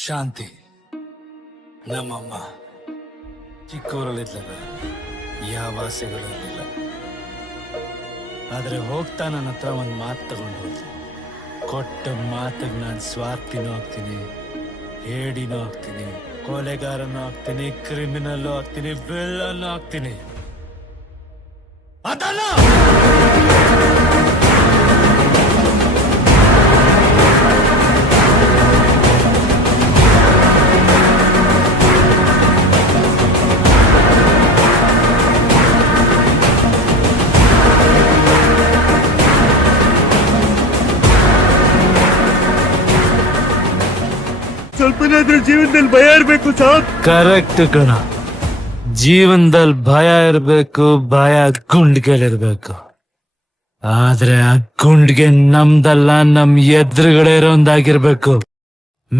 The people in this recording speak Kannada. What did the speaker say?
ಶಾಂತಿ ನಮ್ಮಮ್ಮ ಚಿಕ್ಕವರಲ್ಲಿದ್ದಾಗ ಯಾವ ಆಸೆಗಳು ಇರಲಿಲ್ಲ. ಆದ್ರೆ ಹೋಗ್ತಾ ನನ್ನ ಹತ್ರ ಒಂದು ಮಾತು ತಗೊಂಡು ಹೋದ್ಲು. ಕೊಟ್ಟ ಮಾತಿಗೆ ನಾನು ಸ್ವಾರ್ಥಿನೂ ಆಗ್ತೀನಿ, ಹೇಡಿನೂ ಆಗ್ತೀನಿ, ಕೊಲೆಗಾರನೂ ಆಗ್ತೀನಿ, ಕ್ರಿಮಿನಲ್ಲು ಆಗ್ತೀನಿ, ವಿಲ್ಲನ್ನು ಆಗ್ತೀನಿ. ಅದಲ್ಲ ಸ್ವಲ್ಪನಾದ್ರೂ ಜೀವನದಲ್ಲಿ ಭಯ ಇರ್ಬೇಕು ಸಾಬ್. ಕರೆಕ್ಟ್ ಕಣ. ಜೀವನದಲ್ಲಿ ಭಯ ಇರ್ಬೇಕು, ಭಯ ಗುಂಡ್ಗೆಲಿರ್ಬೇಕು. ಆದ್ರೆ ಆ ಗುಂಡ್ಗೆ ನಮ್ದಲ್ಲ, ನಮ್ ಎದುರುಗಡೆ ಇರೋಂದಾಗಿರ್ಬೇಕು.